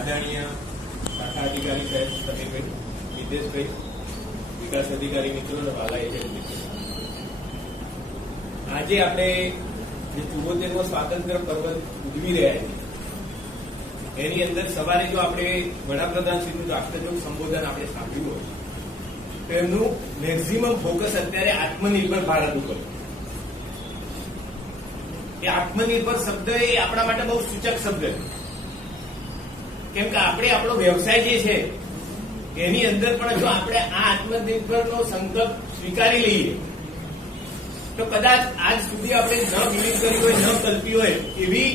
આદરણીય શાખા અધિકારી સાહેબ સમીરભાઈ, નિતેશભાઈ, વિકાસ અધિકારી મિત્રો અને વાલા એજન્ટ મિત્રો, આજે આપણે જે 74મો સ્વાતંત્ર્ય પર્વ ઉજવી રહ્યા છીએ એની અંદર સવારે જો આપણે વડાપ્રધાનશ્રીનું રાષ્ટ્રજોગ સંબોધન આપણે સાંભળ્યું હોય તો એમનું મેક્સિમમ ફોકસ અત્યારે આત્મનિર્ભર ભારત ઉપર. એ આત્મનિર્ભર શબ્દ એ આપણા માટે બહુ સૂચક શબ્દ છે, કેમ કે આપણે આપણો વ્યવસાય જે છે એની અંદર પણ જો આપણે આ આત્મનિર્ભરનો સંકલ્પ સ્વીકારી લઈએ તો કદાચ આજ સુધી આપણે ન બિલીવ કરી હોય, ન કલ્પી હોય એવી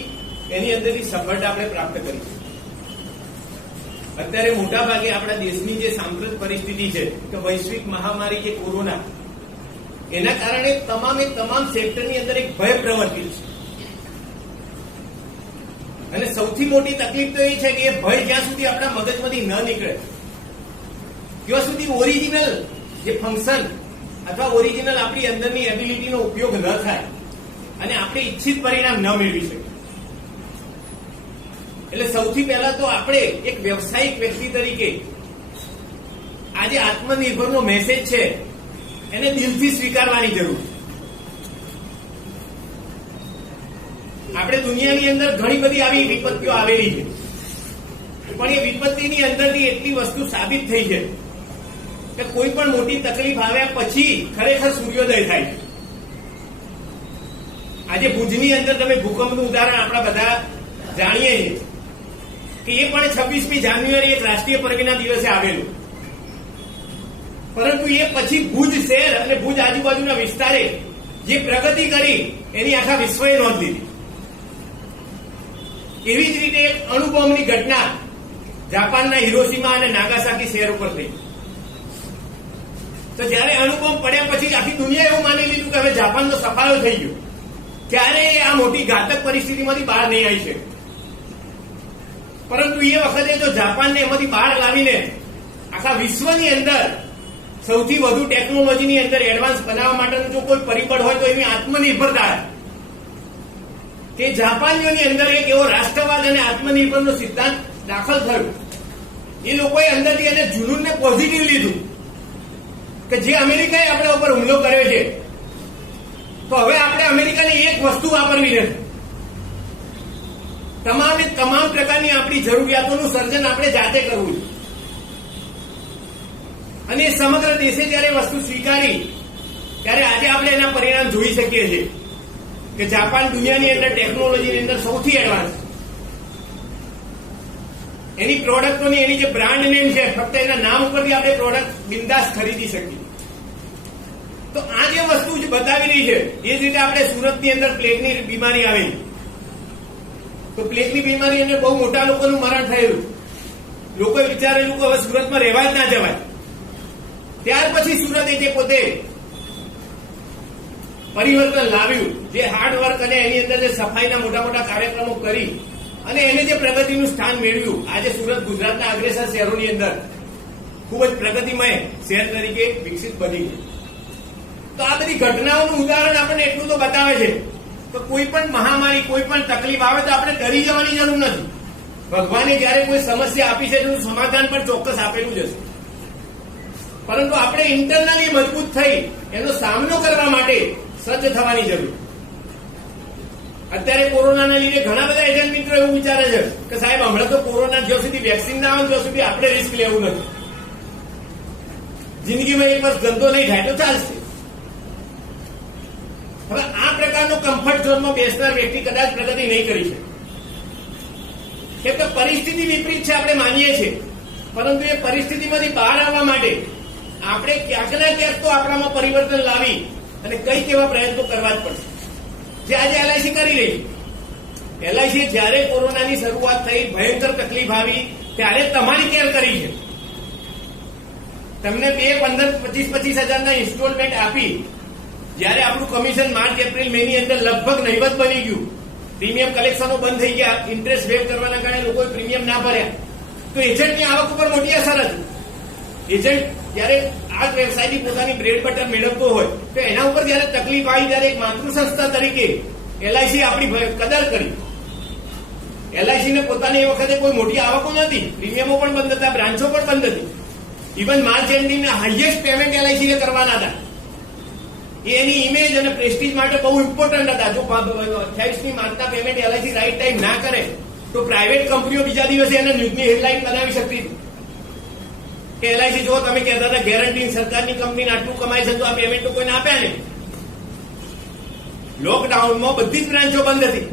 એની અંદરની સફળતા આપણે પ્રાપ્ત કરી. અત્યારે મોટા ભાગે આપણા દેશની જે સાંપ્રત પરિસ્થિતિ છે કે વૈશ્વિક મહામારી કે કોરોના, એના કારણે તમામ સેક્ટરની અંદર એક ભય પ્રવર્તી છે. અને સૌથી મોટી તકલીફ તો એ છે કે એ ભય જ્યાં સુધી આપણા મગજમાંથી ન નીકળે ત્યાં સુધી ઓરિજિનલ જે ફંક્શન અથવા ઓરિજિનલ આપણી અંદરની એબિલિટીનો ઉપયોગ ન થાય અને આપણે ઈચ્છિત પરિણામ ન મેળવી શકીએ. એટલે સૌથી પહેલા તો આપણે એક વ્યવસાયિક વ્યક્તિ તરીકે આજે આત્મનિર્ભરનો મેસેજ છે એને દિલથી સ્વીકારવાની જરૂર છે. આપણે દુનિયાની અંદર ઘણી બધી આવી વિપત્તિઓ આવેલી છે, પણ એ વિપત્તિની અંદરથી એટલી વસ્તુ સાબિત થઈ છે કે કોઈ પણ મોટી તકલીફ આવ્યા પછી ખરેખર સૂર્યોદય થાય છે. આજે ભુજની અંદર તમે ભૂકંપનું ઉદાહરણ આપણા બધા જાણીએ છીએ કે એ પણ 26મી જાન્યુઆરી એક રાષ્ટ્રીય પર્વના દિવસે આવેલું, પરંતુ એ પછી ભુજ શહેર અને ભુજ આજુબાજુના વિસ્તારે જે પ્રગતિ કરી એની આખા વિશ્વએ નોંધ લીધી. એવી જ રીતે એક અણુબોમ્બની ઘટના જાપાનના હિરોશીમા અને નાગાસાકી શહેર ઉપર થઈ. તો જયારે અણુબોમ્બ પડ્યા પછી આખી દુનિયા એવું માની લીધું કે હવે જાપાનનો સફાયો થઈ ગયો, ક્યારે આ મોટી ઘાતક પરિસ્થિતિમાંથી બહાર નહીં આવી શકે. પરંતુ એ વખતે જો જાપાનને એમાંથી બહાર લાવીને આખા વિશ્વની અંદર સૌથી વધુ ટેકનોલોજીની અંદર એડવાન્સ બનાવવા માટેનું જો કોઈ પરિબળ હોય તો એની આત્મનિર્ભરતા કે જાપાનીઓની અંદર એક એવો રાષ્ટ્રવાદ અને આત્મનિર્ભરનો સિદ્ધાંત દાખલ થયો. એ લોકોએ અંદરથી એને જુનૂનને પોઝિટિવ લીધું કે જે અમેરિકાએ આપણા ઉપર હુમલો કર્યો છે તો હવે આપણે અમેરિકાની એક વસ્તુ વાપરવી નથી. તમામ પ્રકારની આપણી જરૂરિયાતોનું સર્જન આપણે જાતે કરવું છે. અને સમગ્ર દેશે જયારે વસ્તુ સ્વીકારી ત્યારે આજે આપણે એના પરિણામ જોઈ શકીએ છીએ કે જાપાન દુનિયાની અંદર ટેકનોલોજીની અંદર સૌથી એડવાન્સ, એની પ્રોડક્ટોની એની જે બ્રાન્ડ નેમ છે ફક્ત એના નામ ઉપરથી આપણે પ્રોડક્ટ બિંદાસ ખરીદી શકીએ. તો આ જે વસ્તુ જ બતાવી રહી છે એ જ રીતે આપણે સુરતની અંદર પ્લેગની બીમારી આવી, તો પ્લેગની બીમારી અંદર બહુ મોટા લોકોનું મરણ થયેલું. લોકોએ વિચારેલું કે હવે સુરતમાં રહેવા જ ના જવાય. ત્યાર પછી સુરતે જે પોતે પરિવર્તન લાવ્યું, જે હાર્ડવર્ક અને એની અંદર જે સફાઈના મોટા મોટા કાર્યક્રમો કરી અને એને જે પ્રગતિનું સ્થાન મેળવ્યું, આજે સુરત ગુજરાતના અગ્રેસર શહેરોની અંદર ખૂબ જ પ્રગતિમય શહેર તરીકે વિકસિત બની ગયું. તો આ બધી ઘટનાઓનું ઉદાહરણ આપણને એટલું તો બતાવે છે તો કોઈ પણ મહામારી, કોઈ પણ તકલીફ આવે તો આપણે ડરી જવાની જરૂર નથી. ભગવાને જયારે કોઈ સમસ્યા આપી છે તેનું સમાધાન પણ ચોક્કસ આપેલું જ હશે, પરંતુ આપણે ઇન્ટરનલી મજબૂત થઈ એનો સામનો કરવા માટે સજ્જ થવાની જરૂર. અત્યારે કોરોનાના લીધે ઘણા બધા એજન્ટ મિત્રો એવું વિચારે છે કે સાહેબ હમણાં તો કોરોના જ્યાં સુધી વેક્સિન ના આવે ત્યાં સુધી આપણે રિસ્ક લેવું નથી, જિંદગીમાં એક વર્ષ ધંધો નહીં થાય તો ચાલશે. હવે આ પ્રકારનો કમ્ફર્ટ ઝોનમાં બેસનાર વ્યક્તિ કદાચ પ્રગતિ નહીં કરી શકે, કેમ કે પરિસ્થિતિ વિપરીત છે આપણે માનીએ છીએ, પરંતુ એ પરિસ્થિતિમાંથી બહાર આવવા માટે આપણે ક્યાંક ને ક્યાંક તો આપણામાં પરિવર્તન લાવી અને કઈક એવા પ્રયત્નો કરવા જ પડશે, જે આજે એલઆઈસી કરી રહી. એલઆઈસી જયારે કોરોનાની શરૂઆત થઈ, ભયંકર તકલીફ આવી ત્યારે તમારી કેર કરી છે. તમને 2, 15, 25 હજારના ઇન્સ્ટોલમેન્ટ આપી જયારે આપણું કમિશન માર્ચ, એપ્રિલ, મે ની અંદર લગભગ નહીવત બની ગયું, પ્રીમિયમ કલેક્શનો બંધ થઈ ગયા, ઇન્ટરેસ્ટ વેવ કરવાના કારણે લોકોએ પ્રીમિયમ ના ભર્યા, તો એજન્ટની આવક ઉપર મોટી અસર હતી. એજન્ટ જયારે આ વ્યવસાયની પોતાની બ્રેડ બટર મેળવતો હોય તો એના ઉપર જયારે તકલીફ આવી ત્યારે એક માતૃ સંસ્થા તરીકે એલઆઈસી આપણી કદર કરી. LIC ને પોતાની એ વખતે કોઈ મોટી આવકો નથી, પ્રીમિયમો પણ બંધ હતા, બ્રાન્ચો પણ બંધ હતી. Even March ending highest payment LIC ને કરવાના હતા. એની ઇમેજ અને પ્રેસ્ટીજ માટે બહુ ઇમ્પોર્ટન્ટ હતા. જો 28મી માર્ચના પેમેન્ટ LIC રાઈટ ટાઈમ ના કરે તો પ્રાઇવેટ કંપનીઓ બીજા દિવસે એને ન્યૂઝની હેડલાઇન બનાવી શકતી કે LIC જો તમે કહેતા હતા ગેરંટી સરકારની કંપનીને આટલું કમાય છે તો આ પેમેન્ટ તો કોઈને આપ્યા નહીં. લોકડાઉનમાં બધી જ બ્રાન્ચો બંધ હતી,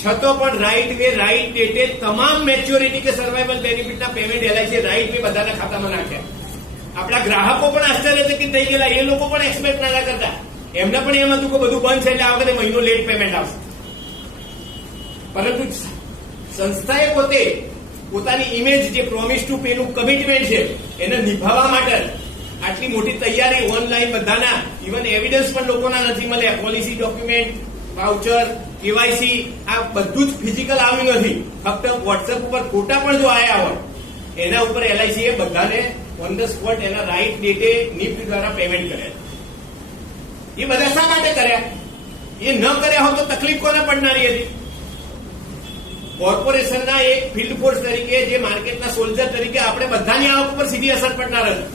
છતાં પણ રાઈટ વે રાઈટ ડેટે તમામ મેચ્યોરિટી કે સર્વાઈવલ બેનિફિટના પેમેન્ટ LIC રાઈટ વે બધાના ખાતામાં નાખ્યા. આપણા ગ્રાહકો પણ આશ્ચર્યચકિત થઈ ગયેલા, એ લોકો પણ એક્સપેક્ટ ના કરતા. એમને પણ એમ હતું કે બધું બંધ છે એટલે આ વખતે મહિનો લેટ પેમેન્ટ આવશે. પરંતુ સંસ્થાએ પોતે પોતાની ઇમેજ જે પ્રોમિસ ટુ પે નું કમિટમેન્ટ છે એને નિભાવવા માટે આટલી મોટી તૈયારી ઓનલાઈન બધાના ઇવન એવિડન્સ પણ લોકોના નથી મળ્યા. પોલિસી ડોક્યુમેન્ટ, વાઉચર, KYC આ બધું જ ફિઝિકલ આવ્યું નથી. ફક્ત વોટ્સએપ ઉપર ફોટા પણ જો આવ્યા હોય એના ઉપર LIC એ બધાને ઓન ધ સ્પોટ એના રાઈટ ડેટે નિફ્ટ દ્વારા પેમેન્ટ કર્યા. એ બધા શા માટે કર્યા? એ ન કર્યા હોત તો તકલીફ કોને પડનારી હતી? કોર્પોરેશનના એક ફિલ્ડ ફોર્સ તરીકે, જે માર્કેટના સોલ્જર તરીકે આપણે બધાની આવક ઉપર સીધી અસર પડનાર હતી.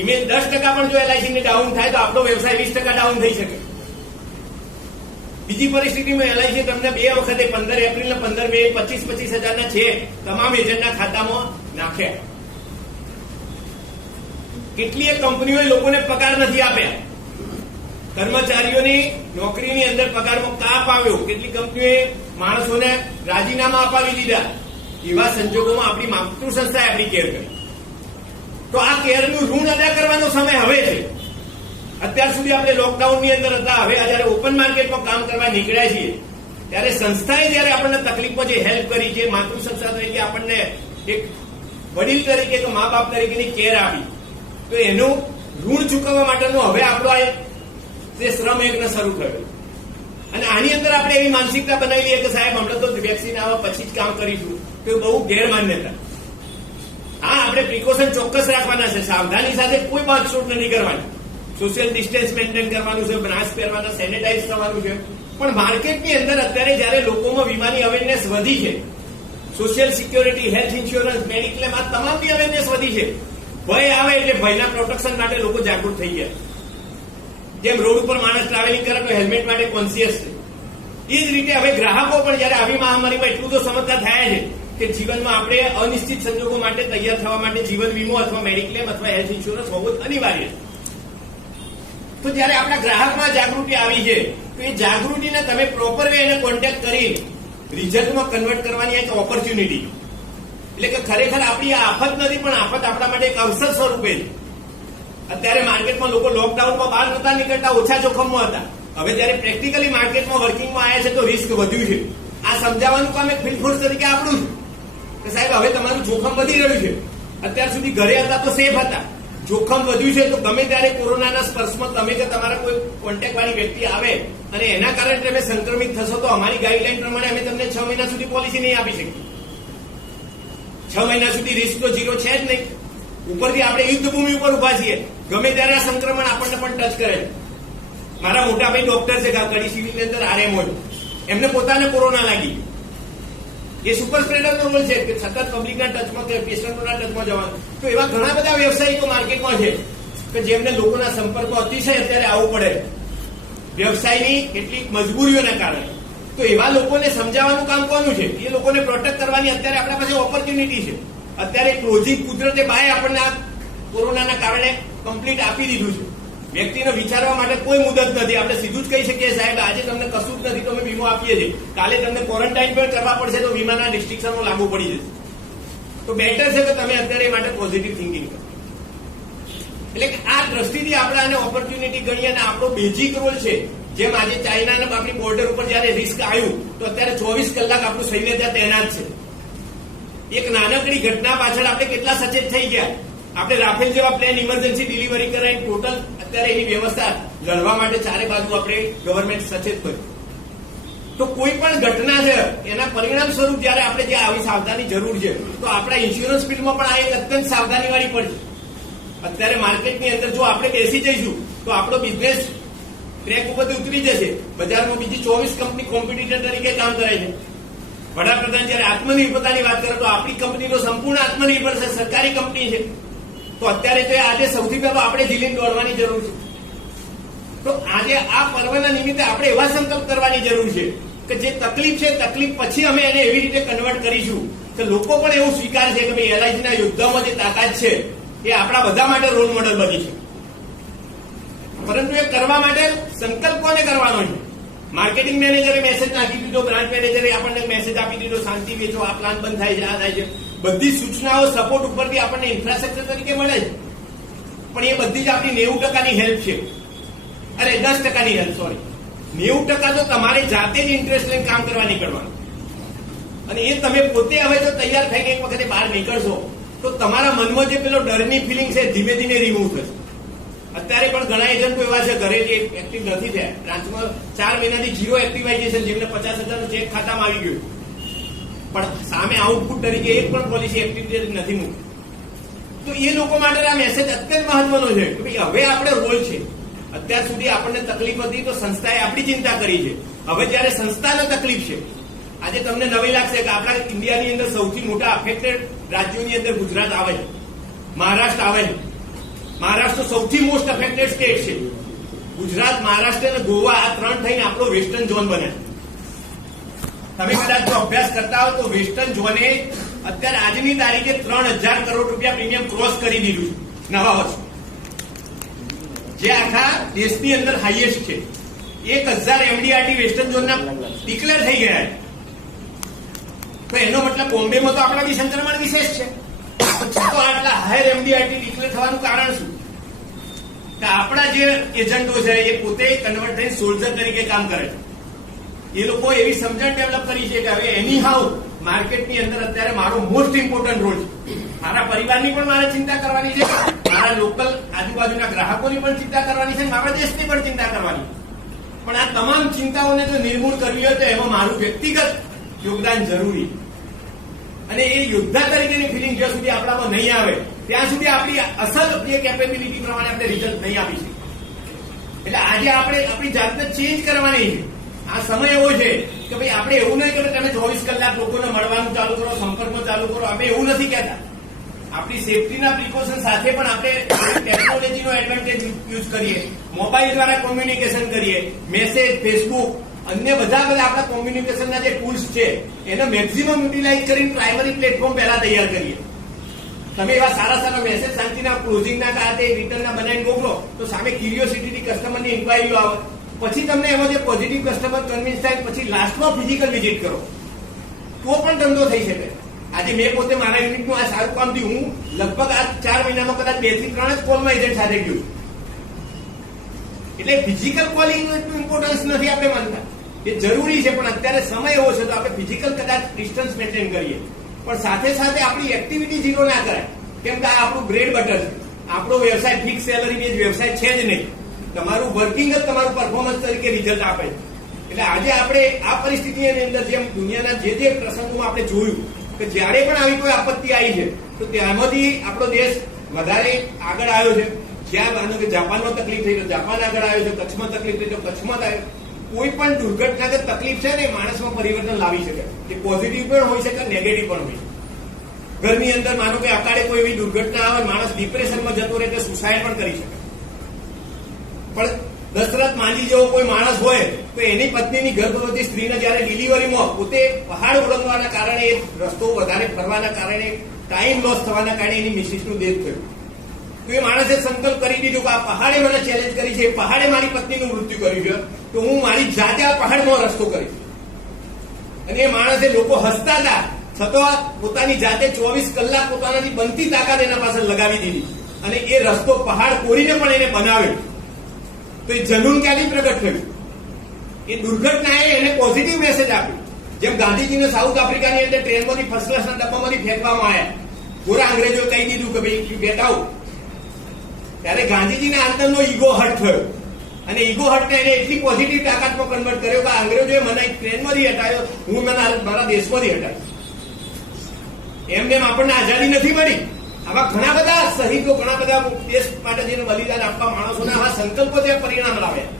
ઇમેજ 10% પણ જો LIC ને ડાઉન થાય તો આપણો વ્યવસાય 20% ડાઉન થઈ શકે. બીજી પરિસ્થિતિમાં LIC તમને 2 વખતે 15 એપ્રિલ ને 15 મે 25,000 ના ચેક તમામ એજન્ટના ખાતામાં નાખ્યા. કેટલીય કંપનીઓએ લોકોને પગાર નથી આપ્યા, કર્મચારીઓની નોકરીની અંદર પગારમાં કાપ આવ્યો, કેટલી કંપનીઓએ માણસોને રાજીનામા અપાવી દીધા. એવા સંજોગોમાં આપણી માતૃ સંસ્થાએ આપણી કેર કરી. તો આ કેરનું ઋણ અદા કરવાનો સમય હવે છે. અત્યાર સુધી આપણે લોકડાઉનની અંદર હતા, હવે જયારે ઓપન માર્કેટમાં કામ કરવા નીકળ્યા છીએ ત્યારે સંસ્થાએ જયારે આપણને તકલીફમાં જે હેલ્પ કરી, જે માતૃ સંસ્થા તરીકે આપણને એક વડીલ તરીકે કે મા બાપ તરીકેની કેર આપી, તો એનું ઋણ ચૂકવવા માટેનો હવે આપણો આ જે શ્રમ યજ્ઞ શરૂ થયો. અને આની અંદર આપણે એવી માનસિકતા બનાવી કે સાહેબ હમણાં તો વેક્સિન આવે પછી જ કામ કરીશું, તો બહુ ગેરમાન્યતા. હા, આપણે પ્રિકોશન ચોક્કસ રાખવાના છે, સાવધાની સાથે કોઈ બાદછોડ નથી કરવાની. સોશિયલ ડિસ્ટન્સ મેન્ટેન કરવાનું છે, માસ્ક પહેરવાના, સેનેટાઈઝ કરવાનું છે. પણ માર્કેટની અંદર અત્યારે જયારે લોકોમાં વીમાની અવેરનેસ વધી છે, social security, health insurance, mediclaim આ તમામની અવેરનેસ વધી છે. ભય આવે એટલે ભયના પ્રોટેક્શન માટે લોકો જાગૃત થઈ ગયા. જેમ રોડ ઉપર માણસ ટ્રાવેલિંગ કરે તો હેલ્મેટ માટે કોન્શિયસ છે, એ જ રીતે હવે ગ્રાહકો પણ જયારે આવી મહામારીમાં એટલું તો સમજદાર થયા છે કે જીવનમાં આપણે અનિશ્ચિત સંજોગો માટે તૈયાર થવા માટે જીવન વીમો અથવા મેડિક્લેમ અથવા હેલ્થ ઇન્સ્યોરન્સ હોવો જ અનિવાર્ય છે. તો જયારે આપણા ગ્રાહકમાં જાગૃતિ આવી છે તો એ જાગૃતિને તમે પ્રોપર વે એને કોન્ટેક્ટ કરી રિઝલ્ટમાં કન્વર્ટ કરવાની એક ઓપોર્ચ્યુનિટી. એટલે કે ખરેખર આપણી આ આફત નથી, પણ આફત આપણા માટે એક અવસર સ્વરૂપે છે. અત્યારે માર્કેટમાં લોકો લોકડાઉનમાં બહાર નતા નીકળતા, ઓછા જોખમમાં હતા. હવે જયારે પ્રેક્ટિકલી માર્કેટમાં વર્કિંગમાં આવ્યા છે તો રિસ્ક વધ્યું છે. આ સમજાવવાનું કામ એક ફિલ્ડ ફોર્સ તરીકે આપણું છે કે સાહેબ હવે તમારું જોખમ વધી રહ્યું છે. અત્યાર સુધી ઘરે હતા તો સેફ હતા, જોખમ વધ્યું છે તો ગમે ત્યારે કોરોનાના સ્પર્શમાં તમે કે તમારા કોઈ કોન્ટેક્ટ વાળી વ્યક્તિ આવે અને એના કારણે તમે સંક્રમિત થશો તો અમારી ગાઈડલાઈન પ્રમાણે અમે તમને 6 મહિના સુધી પોલિસી નહીં આપી શકીએ. 6 મહિના સુધી રિસ્ક તો 0 છે જ નહીં. ઉપરથી આપણે યુદ્ધ ભૂમિ ઉપર ઉભા છીએ, ગમે ત્યારે આ સંક્રમણ આપણને પણ ટચ કરે. મારા મોટા ભાઈ ડોક્ટર છે, કડી સિવિલની અંદર RM હોય, એમને પોતાને કોરોના લાગી. એ સુપર સ્પ્રેડરનો રોલ છે કે સતત પબ્લિકના ટચમાં કે પેશન્ટોના ટચમાં જવાનું. તો એવા ઘણા બધા વ્યવસાયિકો માર્કેટમાં છે કે જેમને લોકોના સંપર્કમાં અતિશય અત્યારે આવવું પડે વ્યવસાયની કેટલીક મજબૂરીઓના કારણે. તો એવા લોકોને સમજાવવાનું કામ કોનું છે? એ લોકોને પ્રોટેક્ટ કરવાની અત્યારે આપણા પાસે ઓપોર્ચ્યુનિટી છે. અત્યારે ક્લોઝિંગ કુદરતે બાય આપણને આ કોરોનાના કારણે કમ્પ્લીટ આપી દીધું છે. વ્યક્તિને વિચારવા માટે કોઈ મુદત નથી. આપણે સીધું જ કહી શકીએ સાહેબ આજે તમને કશું જ નથી તો અમે વીમો આપીએ છીએ, કાલે તમને ક્વોરન્ટાઇન પણ કરવા પડશે તો વીમાના રિસ્ટ્રિક્શનો લાગુ પડી જશે. તો બેટર છે કે તમે અત્યારે એ માટે પોઝિટિવ થિંકિંગ કરો. એટલે કે આ દ્રષ્ટિથી આપણે આને ઓપોર્ચ્યુનિટી ગણીએ અને આપણો બેઝિક રોલ છે. જેમ આજે ચાઇનાના આપણી બોર્ડર ઉપર જયારે રિસ્ક આવ્યું તો અત્યારે 24 કલાક આપણું સૈન્ય ત્યાં તૈનાત છે. એક નાનકડી ઘટના પાછળ આપણે કેટલા સચેત થઈ ગયા. આપણે રાફેલ જેવા પ્લેન ઇમરજન્સી ડિલિવરી કરાવી ટોટલ અત્યારે એની વ્યવસ્થા લડવા માટે ચારે બાજુ આપણે ગવર્મેન્ટ સચેત કર્યું. તો કોઈ પણ ઘટના છે એના પરિણામ સ્વરૂપ જયારે આપણે જે આવી સાવધાની જરૂર છે તો આપણા ઇન્સ્યોરન્સ ફિલ્ડમાં પણ આ એક અત્યંત સાવધાની વાળી પડશે. અત્યારે માર્કેટની અંદર જો આપણે બેસી જઈશું તો આપણો બિઝનેસ ટ્રેક ઉપરથી ઉતરી જશે. બજારમાં બીજી 24 કંપની કોમ્પિટિટર તરીકે કામ કરે છે. વડાપ્રધાન જયારે આત્મનિર્ભરતાની વાત કરે તો આપણી કંપની તો સંપૂર્ણ આત્મનિર્ભર છે, સરકારી કંપની છે. તો અત્યારે તો આજે સૌથી પહેલા આપણે ઝીલીને દોડવાની જરૂર છે. તો આજે આ પર્વના નિમિત્તે આપણે એવા સંકલ્પ કરવાની જરૂર છે કે જે તકલીફ છે, તકલીફ પછી અમે એને એવી રીતે કન્વર્ટ કરીશું કે લોકો પણ એવું સ્વીકારશે કે ભાઈ એલઆઈસીના યોદ્ધામાં જે તાકાત છે એ આપણા બધા માટે રોલ મોડેલ બની છે. પરંતુ એ કરવા માટે સંકલ્પ કોને કરવાનો છે? માર્કેટિંગ મેનેજરે મેસેજ નાખી દીધો, બ્રાન્ચ મેનેજરે આપણને મેસેજ આપી દીધો, શાંતિ વેચો, આ પ્લાન બંધ થાય છે, આ થાય છે. બધી સૂચનાઓ સપોર્ટ ઉપરથી આપણને ઇન્ફ્રાસ્ટ્રક્ચર તરીકે મળે છે. પણ એ બધી જ આપણી 90% હેલ્પ છે. અરે 10% હેલ્પ, સોરી. 90% તો તમારે જાતે જ ઇન્ટરેસ્ટ લઈને કામ કરવા નીકળવાનું. અને એ તમે પોતે હવે જો તૈયાર થઈને એક વખતે બહાર નીકળશો તો તમારા મનમાં જે પેલો ડરની ફિલિંગ છે ધીમે ધીમે રિમૂવ થશે. અત્યારે પણ ઘણા એજન્ટો એવા છે ઘરે જે એક્ટિવ નથી થયા, બ્રાન્ચમાં 4 મહિનાથી 0 એક્ટિવાઇઝેશન, જેમને 50,000નું ચેક ખાતામાં આવી ગયું પણ સામે આઉટપુટ તરીકે એક પણ પોલિસી એક્ટિવ નથી મૂકી. તો એ લોકો માટે આ મેસેજ અત્યંત મહત્વનો છે કે ભાઈ હવે આપણે રોલ છે. અત્યાર સુધી આપણને તકલીફ હતી તો સંસ્થાએ આપણી ચિંતા કરી છે. હવે જયારે સંસ્થાને તકલીફ છે, આજે તમને નવી લાગશે કે આપણા ઇન્ડિયાની અંદર સૌથી મોટા અફેક્ટેડ રાજ્યોની અંદર ગુજરાત આવે છે, મહારાષ્ટ્ર આવે છે. મહારાષ્ટ્ર સૌથી મોસ્ટ અફેક્ટેડ સ્ટેટ છે. ગુજરાત, મહારાષ્ટ્ર અને ગોવા આ 3 થઈને આપણો વેસ્ટર્ન ઝોન બને. તમે કદાચ જો અભ્યાસ કરતા હો તો વેસ્ટર્ન ઝોને અત્યારે આજની તારીખે 3,000 કરોડ રૂપિયા પ્રીમિયમ ક્રોસ કરી દીધું છે નવા વર્ષ, જે આખા દેશની અંદર હાઈએસ્ટ છે. 1,000 MDRT વેસ્ટર્ન ઝોનના ડિક્લેર થઈ ગયા છે. તો એનો મતલબ બોમ્બેમાં તો આપણા બી સંક્રમણ વિશેષ છે. તો આટલા હાયર MDRT ડિક્લેર થવાનું કારણ શું? કે આપણા જે એજન્ટો છે એ પોતે કન્વર્ટ થઈને સોલ્જર તરીકે કામ કરે છે. એ લોકો એવી સમજણ ડેવલપ કરી છે કે હવે એની હાઉ માર્કેટની અંદર અત્યારે મારો મોસ્ટ ઇમ્પોર્ટન્ટ રોલ છે. મારા પરિવારની પણ મારે ચિંતા કરવાની છે, મારા લોકલ આજુબાજુના ગ્રાહકોની પણ ચિંતા કરવાની છે, મારા દેશની પણ ચિંતા કરવાની. પણ આ તમામ ચિંતાઓને જો નિર્મૂળ કરવી હોય તો એમાં મારું વ્યક્તિગત યોગદાન જરૂરી. અને એ યોદ્ધા તરીકેની ફિલિંગ જ્યાં સુધી આપણામાં નહીં આવે ત્યાં સુધી આપણી અસલ જે કેપેબિલિટી પ્રમાણે આપણે રિઝલ્ટ નહીં આપી શકીએ. એટલે આજે આપણે આપણી જાતને ચેન્જ કરવાની છે. આ સમય એવો છે કે ભાઈ આપણે એવું નહીં કે તમે 24 કલાક લોકોને મળવાનું ચાલુ કરો, સંપર્કમાં ચાલુ કરો. આપણે એવું નથી કહેતા. આપણી સેફટીના પ્રિકોશન સાથે પણ આપણે ટેકનોલોજીનો એડવાન્ટેજ યુઝ કરીએ, મોબાઈલ દ્વારા કોમ્યુનિકેશન કરીએ, મેસેજ, ફેસબુક, અન્ય બધા આપણા કોમ્યુનિકેશનના જે ટૂલ્સ છે એને મેક્સિમમ યુટિલાઇઝ કરીને પ્રાઇમરી પ્લેટફોર્મ પહેલા તૈયાર કરીએ. તમે એવા સારા સારા મેસેજ શાંતિના ક્લોઝિંગના કાતે રિટર્નના બનાવીને મોકલો તો સામે ક્યુરિયોસિટીથી કસ્ટમરની ઇન્ક્વાયરીઓ આવે. પછી તમને એમાં જે પોઝિટિવ કસ્ટમર કન્વિન્સ થાય પછી લાસ્ટમાં ફિઝિકલ વિઝિટ કરો તો પણ ધંધો થઈ શકે. આજે મેં પોતે મારા યુનિટનું આ સારું કામ થયું. હું લગભગ આ 4 મહિનામાં કદાચ 2 થી 3 જ કોલમાં એજન્ટ સાથે ગયું. એટલે ફિઝિકલ કોલિંગનું એટલું ઇમ્પોર્ટન્સ નથી આપણે માનતા. એ જરૂરી છે પણ અત્યારે સમય એવો છે તો આપણે ફિઝિકલ કદાચ ડિસ્ટન્સ મેન્ટેન કરીએ પણ સાથે સાથે આપણી એક્ટિવિટી ઝીરો ના કરાય. કેમ કે આ આપણું બ્રેડ બટર છે. આપણો વ્યવસાય ફિક્સ સેલરી બેઝ વ્યવસાય છે જ નહીં. તમારું વર્કિંગ જ તમારું પરફોર્મન્સ તરીકે રિઝલ્ટ આપે. એટલે આજે આપણે આ પરિસ્થિતિની અંદર જેમ દુનિયાના જે પ્રસંગોમાં આપણે જોયું કે જ્યારે પણ આવી કોઈ આપત્તિ આવી છે તો ત્યાંમાંથી આપણો દેશ વધારે આગળ આવ્યો છે. જ્યાં માનો કે જાપાનમાં તકલીફ થઈ તો જાપાન આગળ આવ્યો છે, કચ્છમાં તકલીફ થઈ તો કચ્છમાં થાય. કોઈ પણ દુર્ઘટના કે તકલીફ છે ને માણસમાં પરિવર્તન લાવી શકે. એ પોઝિટિવ પણ હોઈ શકે, નેગેટિવ પણ હોય શકે. ઘરની અંદર માનો કે અકાળે કોઈ એવી દુર્ઘટના આવે, માણસ ડિપ્રેશનમાં જતો રહે તો સુસાઇડ પણ કરી શકે. પણ દશરથ માંજી જેવો કોઈ માણસ હોય તો એની પત્નીની ગર્ભવતી સ્ત્રીને જયારે ડિલિવરીમાં પોતે પહાડ ઓળંગવાના કારણે, રસ્તો વધારે ફરવાના કારણે, ટાઈમ લોસ થવાના કારણે એની મિસિસનું ડેથ થયું. તો એ માણસે સંકલ્પ કરી દીધો કે આ પહાડે મને ચેલેન્જ કરી છે, પહાડે મારી પત્નીનું મૃત્યુ કર્યું છે, તો હું મારી જાતે આ પહાડમાં રસ્તો કરીશ. અને એ માણસે લોકો હસતા હતા છતાં પોતાની જાતે 24 કલાક પોતાનાથી બનતી તાકાત એના પાછળ લગાવી દીધી અને એ રસ્તો પહાડ કોરીને પણ એને બનાવ્યો. તો એ જનૂન ક્યાંથી પ્રગટ થયું? એ દુર્ઘટનાએ એને પોઝિટિવ મેસેજ આપ્યો. જેમ ગાંધીજીને સાઉથ આફ્રિકાની અંદર ટ્રેનમાંથી ફર્સ્ટ ક્લાસના ડબ્બામાંથી ફેંકવામાં આવ્યા, ગોરા અંગ્રેજો કહી દીધું કે ભાઈ ગેટ આઉટ. ત્યારે ગાંધીજીને અંદરનો ઈગો હર્ટ થયો અને ઈગો હર્ટને એને એટલી પોઝિટિવ તાકાતમાં કન્વર્ટ કર્યો કે અંગ્રેજોએ મને ટ્રેનમાંથી હટાયો, હું મારા દેશમાંથી હટાયો. એમને આપણને આઝાદી નથી મળી. આવા ઘણા બધા શહીદો, ઘણા બધા દેશ માટે જેને બલિદાન આપવા માણસોના આવા સંકલ્પો જે પરિણામ લાવ્યા.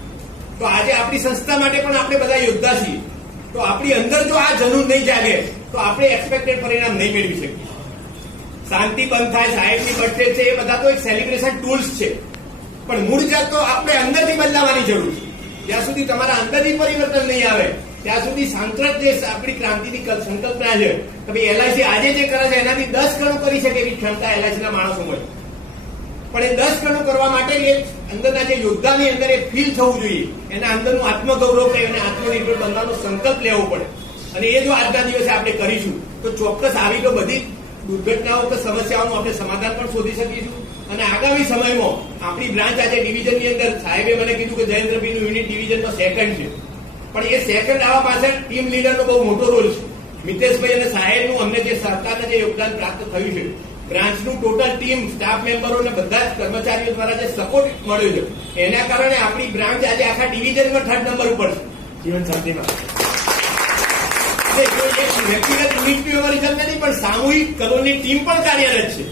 તો આજે આપણી સંસ્થા માટે પણ આપણે બધા યોદ્ધા છીએ. તો આપણી અંદર જો આ જનૂન નહીં જાગે તો આપણે એક્સપેક્ટેડ પરિણામ નહીં મેળવી શકીએ. શાંતિ બંધ થાય, સાહેબની બર્થડે છે, એ બધા તો એક સેલિબ્રેશન ટૂલ્સ છે, પણ મૂળ જાત તો આપણે અંદરથી બદલાવાની જરૂર છે. જ્યાં સુધી તમારા અંદરથી પરિવર્તન નહીં આવે ત્યાં સુધી સાંપ્રત જે આપણી ક્રાંતિની સંકલ્પના છે કે ભાઈ એલઆઈસી આજે જે કરે છે એનાથી 10 ગણું કરી શકે એવી ક્ષમતા એલઆઈસીના માણસોમાં છે. પણ એ 10 ગણું કરવા માટે એ અંદરના જે યોદ્ધાની અંદર એ ફીલ થવું જોઈએ, એના અંદરનું આત્મગૌરવ કે એને આત્મનિર્ભર બનવાનો સંકલ્પ લેવો પડે. અને એ જો આજના દિવસે આપણે કરીશું તો ચોક્કસ આવી તો બધી દુર્ઘટનાઓ કે સમસ્યાઓનું આપણે સમાધાન પણ શોધી શકીશું. અને આગામી સમયમાં આપણી બ્રાન્ચ આજે ડિવિઝનની અંદર સાહેબે મને કીધું કે જયેન્દ્રભાઈનું યુનિટ ડિવિઝનનો સેકન્ડ છે, પણ એ સેકન્ડ આવવા પાછળ ટીમ લીડરનો બહુ મોટો રોલ છે. મિતેશભાઈ અને સાહેબનું અમને જે સરકારને જે યોગદાન પ્રાપ્ત થયું છે, બ્રાન્ચનું ટોટલ ટીમ, સ્ટાફ મેમ્બરો અને બધા જ કર્મચારીઓ દ્વારા જે સપોર્ટ મળ્યો છે, એના કારણે આપણી બ્રાન્ચ આજે આખા ડિવિઝનમાં 3rd નંબર ઉપર છે જીવન શાંતિમાં. વ્યક્તિગત યુનિટની અમારી જન્મ નથી, પણ સામૂહિક કલોલની ટીમ પણ કાર્યરત છે.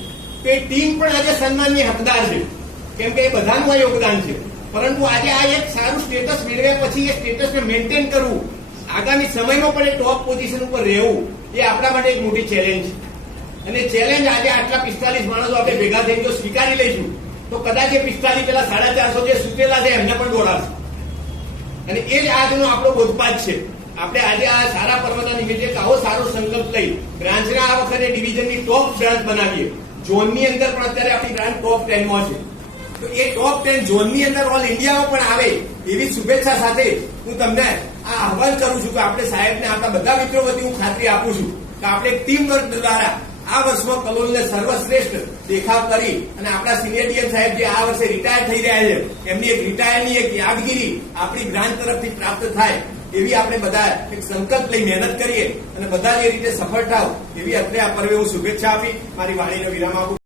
તો એ ટીમ પણ આજે સન્માનની હકદાર છે, કેમ કે એ બધાનું આ યોગદાન છે. પરંતુ આજે આ એક સારું સ્ટેટસ મેળવ્યા પછી એ સ્ટેટસને મેન્ટેન કરવું, આગામી સમયમાં પણ એ ટોપ પોઝિશન ઉપર રહેવું, એ આપણા માટે એક મોટી ચેલેન્જ છે. અને ચેલેન્જ આજે આટલા 45 માણસો આપણે ભેગા થઈને જો સ્વીકારી લઈશું તો કદાચ એ 45 પેલા 450 જે સૂટેલા છે એમને પણ દોડાશે. અને એ જ આજનો આપણો બોધપાઠ છે. આપણે આજે આ સારા પર્વના નિમિત્તે આવો સારો સંકલ્પ લઈ બ્રાન્ચના આ વખતે ડિવિઝનની ટોપ બ્રાન્ચ બનાવીએ. ઝોનની અંદર પણ અત્યારે આપણી બ્રાન્ચ ટોપ 10માં છે. તો એ ટોપ 10 ઝોનની અંદર ઓલ ઇન્ડિયામાં પણ આવે એવી શુભેચ્છા સાથે હું તમને આ આહવાન કરું છું કે આપણે સાહેબને આપણા બધા મિત્રો વતી હું ખાતરી આપું છું કે આપણે ટીમ વર્ક દ્વારા આ વર્ષમાં કલોલને સર્વશ્રેષ્ઠ દેખાવ કરી અને આપણા સિનિયર ડીએમ સાહેબ જે આ વર્ષે રિટાયર થઈ રહ્યા છે એમની એક રિટાયરની એક યાદગીરી આપણી બ્રાન્ચ તરફથી પ્રાપ્ત થાય એવી આપણે બધા એક સંકલ્પ લઈ મહેનત કરીએ અને બધા જ એ રીતે સફળ થાવ એવી અત્રે આ પર્વે હું શુભેચ્છા આપી મારી વાણીનો વિરામ આપું.